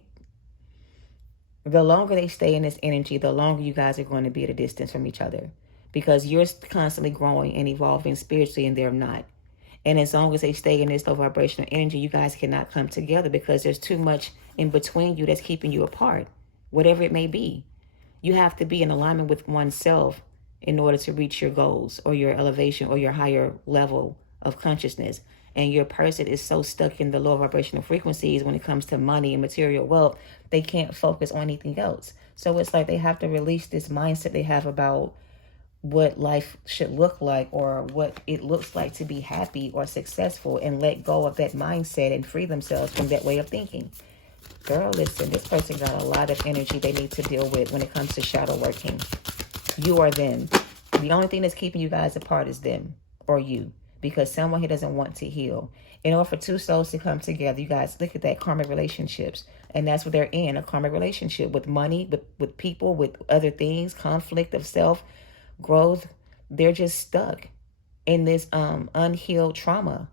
the longer they stay in this energy, the longer you guys are going to be at a distance from each other, because you're constantly growing and evolving spiritually and they're not. And as long as they stay in this low vibrational energy, you guys cannot come together because there's too much in between you that's keeping you apart, whatever it may be. You have to be in alignment with oneself in order to reach your goals or your elevation or your higher level of consciousness. And your person is so stuck in the lower vibrational frequencies when it comes to money and material wealth, they can't focus on anything else. So it's like they have to release this mindset they have about what life should look like or what it looks like to be happy or successful, and let go of that mindset and free themselves from that way of thinking. Girl, listen, this person got a lot of energy they need to deal with when it comes to shadow working. You or them. The only thing that's keeping you guys apart is them or you, because someone here doesn't want to heal. In order for two souls to come together, you guys look at that, karmic relationships. And that's what they're in, a karmic relationship with money, with people, with other things, conflict of self, growth. They're just stuck in this unhealed trauma.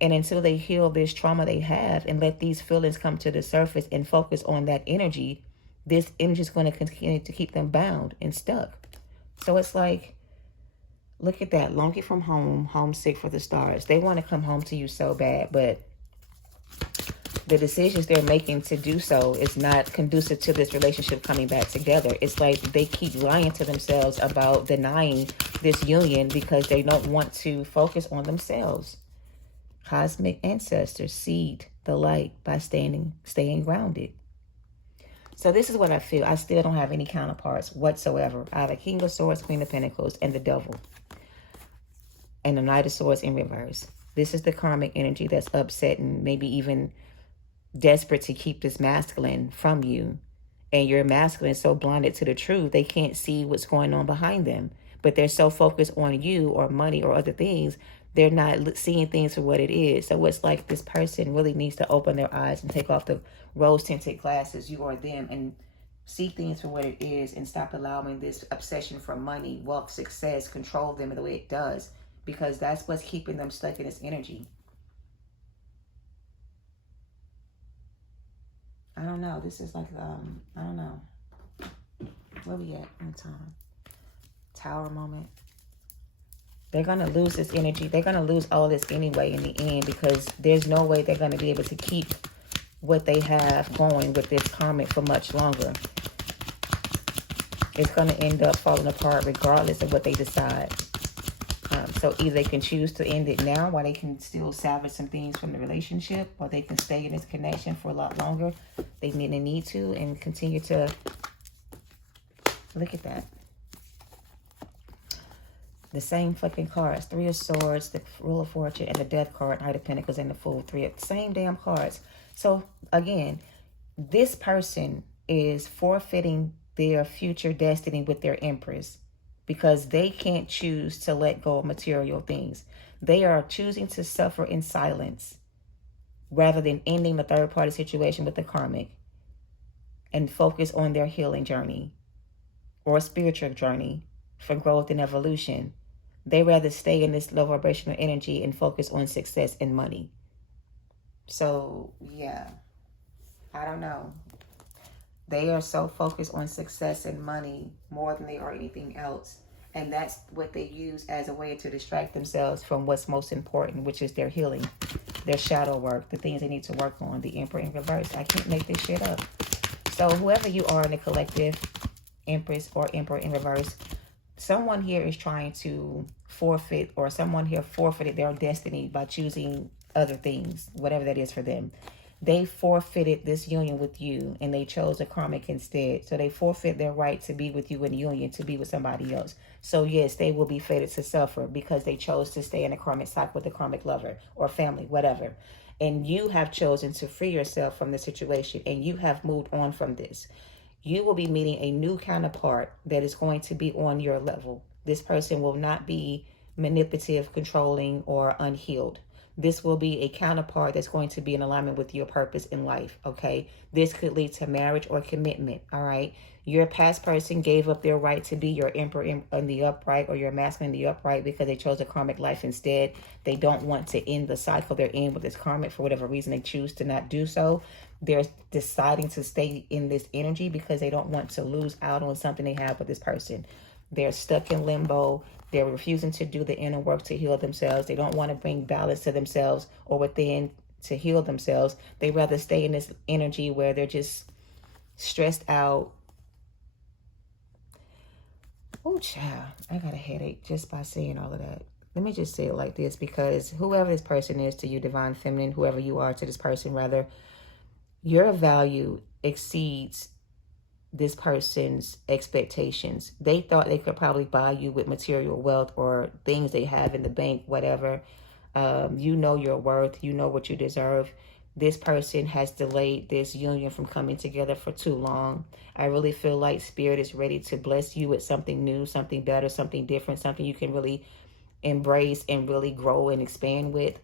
And until they heal this trauma they have and let these feelings come to the surface and focus on that energy, this energy is going to continue to keep them bound and stuck. So it's like, look at that. Longing from home, homesick for the stars. They want to come home to you so bad, but the decisions they're making to do so is not conducive to this relationship coming back together. It's like they keep lying to themselves about denying this union because they don't want to focus on themselves. Cosmic ancestors seed the light by staying grounded. So this is what I feel. I still don't have any counterparts whatsoever. I have a King of Swords, Queen of Pentacles, and the Devil. And the Knight of Swords in reverse. This is the karmic energy that's upset and maybe even desperate to keep this masculine from you. And your masculine is so blinded to the truth, they can't see what's going on behind them. But they're so focused on you or money or other things, they're not seeing things for what it is. So it's like this person really needs to open their eyes and take off the rose-tinted glasses, you or them, and see things for what it is and stop allowing this obsession for money, wealth, success, control them in the way it does. Because that's what's keeping them stuck in this energy. I don't know. This is like, I don't know. Where we at in time? Tower moment. They're going to lose this energy. They're going to lose all this anyway in the end, because there's no way they're going to be able to keep what they have going with this karmic for much longer. It's going to end up falling apart regardless of what they decide. So either they can choose to end it now while they can still salvage some things from the relationship, or they can stay in this connection for a lot longer. They need to and continue to. Look at that. The same fucking cards. Three of Swords, the Rule of Fortune, and the Death card, Knight of Pentacles, and the Fool. Three of the same damn cards. So again, this person is forfeiting their future destiny with their Empress, because they can't choose to let go of material things. They are choosing to suffer in silence rather than ending the third-party situation with the karmic and focus on their healing journey or spiritual journey for growth and evolution. They rather stay in this low vibrational energy and focus on success and money. So, yeah. I don't know. They are so focused on success and money more than they are anything else. And that's what they use as a way to distract themselves from what's most important, which is their healing, their shadow work, the things they need to work on, the Emperor in reverse. I can't make this shit up. So whoever you are in the collective, Empress or Emperor in reverse, someone here is trying to forfeit, or someone here forfeited their destiny by choosing other things, whatever that is for them. They forfeited this union with you and they chose a karmic instead. So they forfeit their right to be with you in union, to be with somebody else. So yes, they will be fated to suffer because they chose to stay in a karmic cycle with a karmic lover or family, whatever. And you have chosen to free yourself from the situation, and you have moved on from this. You will be meeting a new counterpart that is going to be on your level. This person will not be manipulative, controlling, or unhealed. This will be a counterpart that's going to be in alignment with your purpose in life, okay? This could lead to marriage or commitment, all right? Your past person gave up their right to be your emperor in the upright, or your masculine in the upright, because they chose a karmic life instead. They don't want to end the cycle they're in with this karmic. For whatever reason, they choose to not do so. They're deciding to stay in this energy because they don't want to lose out on something they have with this person. They're stuck in limbo. They're refusing to do the inner work to heal themselves. They don't want to bring balance to themselves or within to heal themselves. They rather stay in this energy where they're just stressed out. Oh, child, I got a headache just by saying all of that. Let me just say it like this, because whoever this person is to you, divine feminine, whoever you are to this person, rather, your value exceeds this person's expectations. They thought they could probably buy you with material wealth or things they have in the bank, whatever. You know your worth. You know what you deserve. This person has delayed this union from coming together for too long. I really feel like Spirit is ready to bless you with something new, something better, something different, something you can really embrace and really grow and expand with.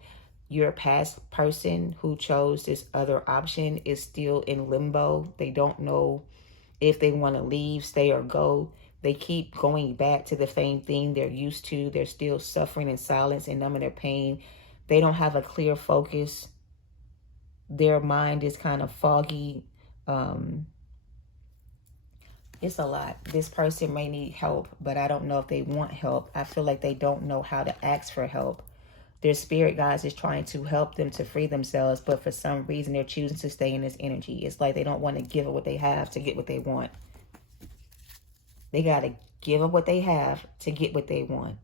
Your past person who chose this other option is still in limbo. They don't know if they want to leave, stay, or go. They keep going back to the same thing they're used to. They're still suffering in silence and numbing their pain. They don't have a clear focus. Their mind is kind of foggy. It's a lot. This person may need help, but I don't know if they want help. I feel like they don't know how to ask for help. Their spirit guides is trying to help them to free themselves, but for some reason they're choosing to stay in this energy. It's like they don't want to give up what they have to get what they want. They got to give up what they have to get what they want.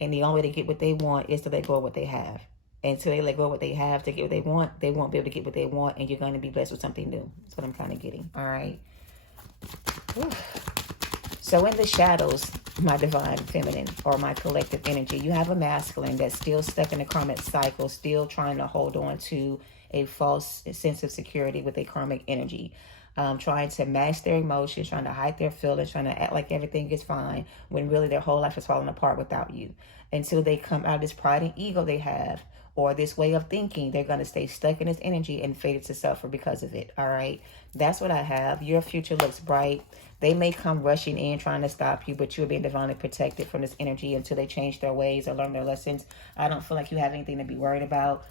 And the only way to get what they want is to let go of what they have. Until they let go of what they have to get what they won't be able to get what they want, and you're going to be blessed with something new. That's what I'm kind of getting. All right. Whew. So in the shadows, my divine feminine or my collective energy, you have a masculine that's still stuck in a karmic cycle, still trying to hold on to a false sense of security with a karmic energy, trying to mask their emotions, trying to hide their feelings, trying to act like everything is fine when really their whole life is falling apart without you. Until they come out of this pride and ego they have, or this way of thinking, they're going to stay stuck in this energy and fated to suffer because of it. All right. That's what I have. Your future looks bright. They may come rushing in trying to stop you, but you're being divinely protected from this energy until they change their ways or learn their lessons. I don't feel like you have anything to be worried about.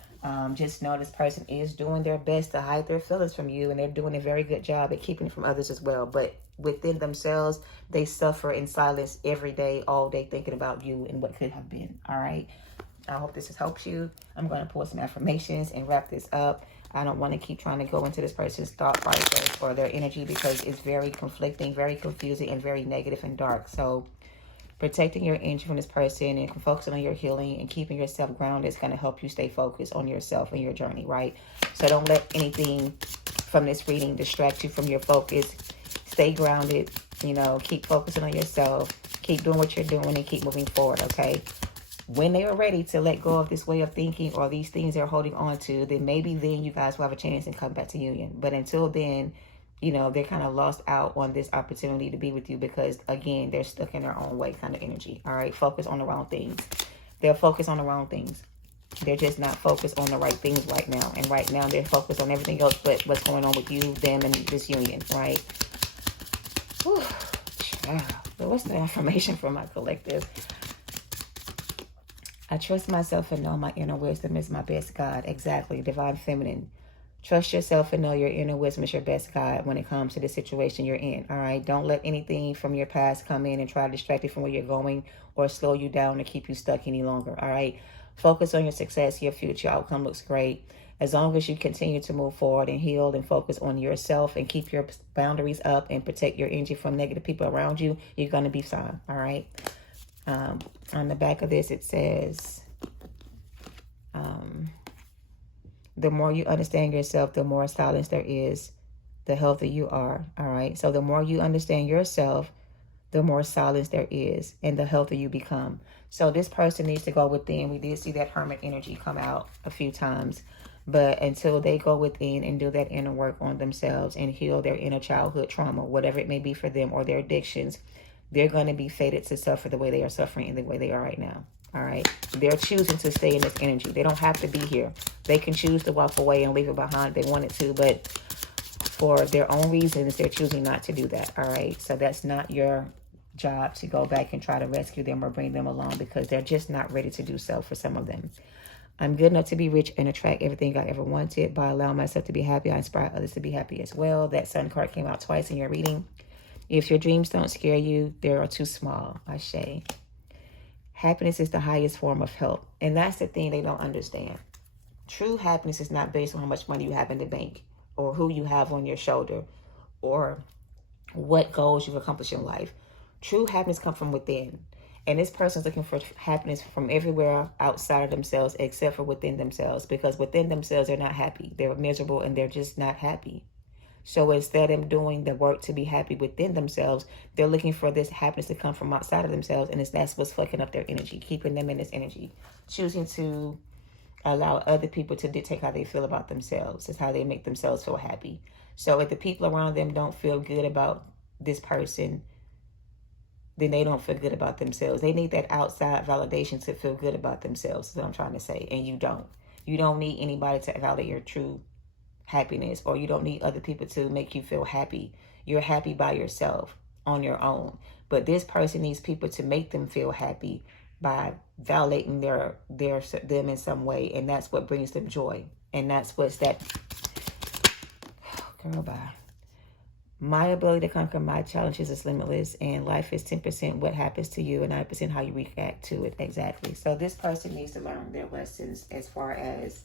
Just know this person is doing their best to hide their feelings from you, and they're doing a very good job at keeping it from others as well. But within themselves, they suffer in silence every day, all day, thinking about you and what could have been. All right. I hope this has helped you. I'm going to pull some affirmations and wrap this up. I don't want to keep trying to go into this person's thought process or their energy because it's very conflicting, very confusing, and very negative and dark. So protecting your energy from this person and focusing on your healing and keeping yourself grounded is going to help you stay focused on yourself and your journey, right? So don't let anything from this reading distract you from your focus. Stay grounded, keep focusing on yourself. Keep doing what you're doing and keep moving forward, okay? When they are ready to let go of this way of thinking or these things they're holding on to, then maybe then you guys will have a chance and come back to union. But until then, they're kind of lost out on this opportunity to be with you because, again, they're stuck in their own way kind of energy. All right, focus on the wrong things. They're focused on the wrong things. They're just not focused on the right things right now. And right now, they're focused on everything else but what's going on with you, them, and this union, right? Whew. So what's the affirmation for my collective? I trust myself and know my inner wisdom is my best guide. Exactly. Divine feminine. Trust yourself and know your inner wisdom is your best guide when it comes to the situation you're in. All right. Don't let anything from your past come in and try to distract you from where you're going or slow you down or keep you stuck any longer. All right. Focus on your success. Your future outcome looks great. As long as you continue to move forward and heal and focus on yourself and keep your boundaries up and protect your energy from negative people around you, you're going to be fine. All right. On the back of this, it says, the more you understand yourself, the more silence there is, the healthier you are. All right. So the more you understand yourself, the more silence there is, and the healthier you become. So this person needs to go within. We did see that hermit energy come out a few times. But until they go within and do that inner work on themselves and heal their inner childhood trauma, whatever it may be for them, or their addictions, they're going to be fated to suffer the way they are suffering and the way they are right now. All right. They're choosing to stay in this energy. They don't have to be here. They can choose to walk away and leave it behind if they wanted to, but for their own reasons, they're choosing not to do that. All right. So that's not your job to go back and try to rescue them or bring them along, because they're just not ready to do so for some of them. I'm good enough to be rich and attract everything I ever wanted. By allowing myself to be happy, I inspire others to be happy as well. That Sun card came out twice in your reading. If your dreams don't scare you, they are too small. Ashe. Happiness is the highest form of health. And that's the thing they don't understand. True happiness is not based on how much money you have in the bank, or who you have on your shoulder, or what goals you've accomplished in life. True happiness comes from within. And this person's looking for happiness from everywhere outside of themselves except for within themselves, because within themselves, they're not happy. They're miserable and they're just not happy. So instead of doing the work to be happy within themselves, they're looking for this happiness to come from outside of themselves. And that's what's fucking up their energy, keeping them in this energy. Choosing to allow other people to dictate how they feel about themselves. It's how they make themselves feel happy. So if the people around them don't feel good about this person, then they don't feel good about themselves. They need that outside validation to feel good about themselves, is what I'm trying to say. And you don't. You don't need anybody to validate your true happiness, or you don't need other people to make you feel happy. You're happy by yourself on your own. But this person needs people to make them feel happy by validating them in some way. And that's what brings them joy. And that's what's that. Girl, bye. My ability to conquer my challenges is limitless, and life is 10% what happens to you and 9% how you react to it. Exactly. So this person needs to learn their lessons as far as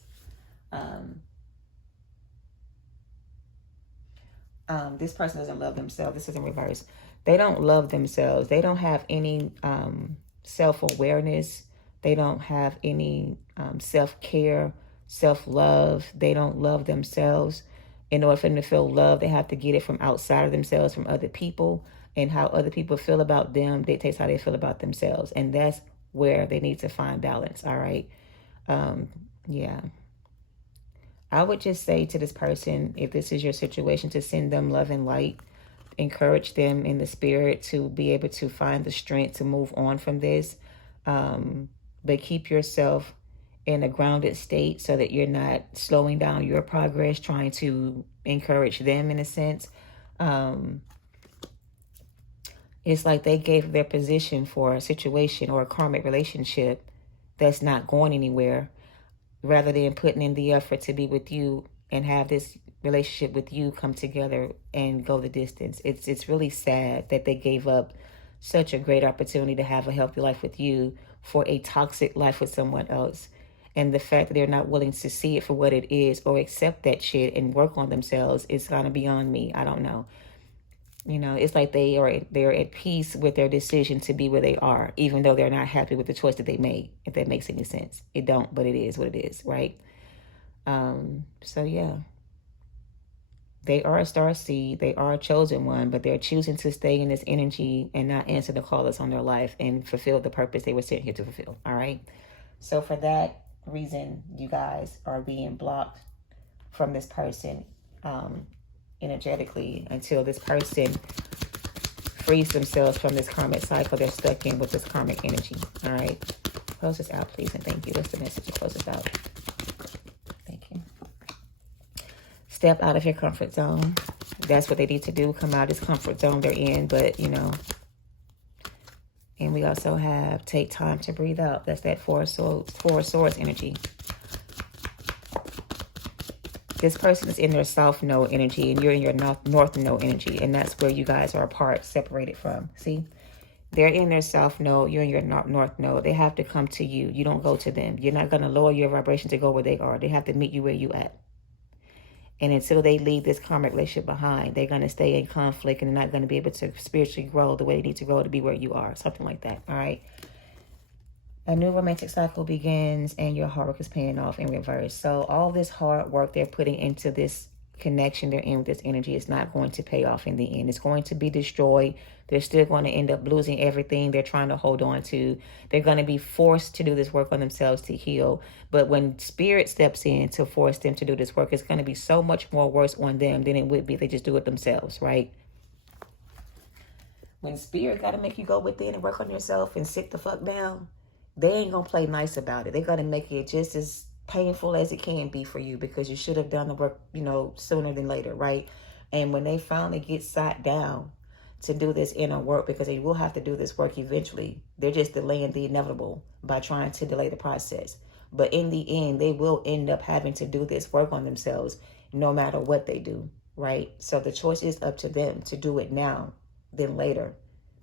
this person doesn't love themselves. This is in reverse. They don't love themselves. They don't have any self-awareness. They don't have any self-care, self-love. They don't love themselves. In order for them to feel love, they have to get it from outside of themselves, from other people. And how other people feel about them dictates how they feel about themselves. And that's where they need to find balance. All right. Yeah. I would just say to this person, if this is your situation, to send them love and light. Encourage them in the spirit to be able to find the strength to move on from this. But keep yourself in a grounded state so that you're not slowing down your progress, trying to encourage them in a sense. It's like they gave their position for a situation or a karmic relationship that's not going anywhere, rather than putting in the effort to be with you and have this relationship with you come together and go the distance. It's really sad that they gave up such a great opportunity to have a healthy life with you for a toxic life with someone else. And the fact that they're not willing to see it for what it is or accept that shit and work on themselves is kind of beyond me. I don't know. You know, it's like they're at peace with their decision to be where they are, even though they're not happy with the choice that they made, if that makes any sense. It don't, but it is what it is, right? So yeah. They are a star seed. They are a chosen one, but they're choosing to stay in this energy and not answer the call that's on their life and fulfill the purpose they were sent here to fulfill. All right. So for that reason, you guys are being blocked from this person energetically until this person frees themselves from this karmic cycle they're stuck in with this karmic energy. All right. Close this out, please, and thank you. That's the message to close this out. Step out of your comfort zone. That's what they need to do. Come out of this comfort zone they're in. But, you know. And we also have take time to breathe out. That's that four of swords energy. This person is in their south node energy and you're in your north node energy. And that's where you guys are apart, separated from. See? They're in their south node. You're in your north node. They have to come to you. You don't go to them. You're not going to lower your vibration to go where they are. They have to meet you where you at. And until they leave this karmic relationship behind, they're going to stay in conflict and they're not going to be able to spiritually grow the way they need to grow to be where you are. Something like that. All right. A new romantic cycle begins and your hard work is paying off in reverse. So all this hard work they're putting into this connection they're in with this energy is not going to pay off in the end. It's going to be destroyed. They're still going to end up losing everything they're trying to hold on to. They're going to be forced to do this work on themselves to heal. But when spirit steps in to force them to do this work, it's going to be so much more worse on them than it would be if they just do it themselves, right? When spirit got to make you go within and work on yourself and sit the fuck down, they ain't going to play nice about it. They're going to make it just as painful as it can be for you because you should have done the work, sooner than later, right? And when they finally get sat down to do this inner work, because they will have to do this work eventually, they're just delaying the inevitable by trying to delay the process. But in the end, they will end up having to do this work on themselves no matter what they do, right? So the choice is up to them to do it now than later,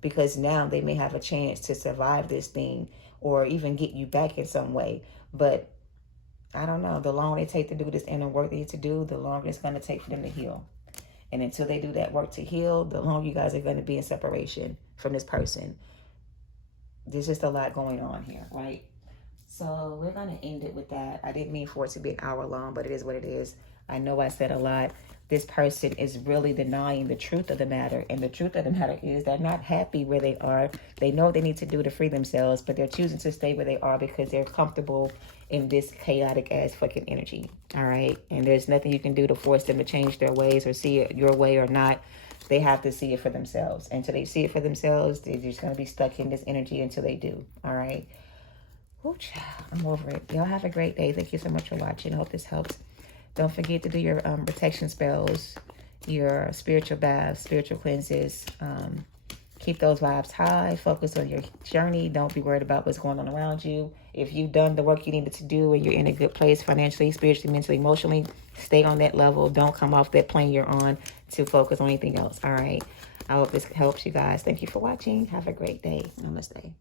because now they may have a chance to survive this thing or even get you back in some way. But I don't know, the longer they take to do this inner work they need to do, the longer it's going to take for them to heal. And until they do that work to heal, the longer you guys are going to be in separation from this person. There's just a lot going on here, right? So we're going to end it with that. I didn't mean for it to be an hour long, but it is what it is. I know I said a lot. This person is really denying the truth of the matter. And the truth of the matter is they're not happy where they are. They know what they need to do to free themselves, but they're choosing to stay where they are because they're comfortable in this chaotic ass fucking energy. All right. And there's nothing you can do to force them to change their ways or see it your way or not. They have to see it for themselves. Until they see it for themselves, they're just going to be stuck in this energy until they do. All right. Oh, child, I'm over it. Y'all have a great day. Thank you so much for watching. I hope this helps. Don't forget to do your protection spells, your spiritual baths, spiritual cleanses. Keep those vibes high. Focus on your journey. Don't be worried about what's going on around you. If you've done the work you needed to do and you're in a good place financially, spiritually, mentally, emotionally, stay on that level. Don't come off that plane you're on to focus on anything else. All right. I hope this helps you guys. Thank you for watching. Have a great day. Namaste.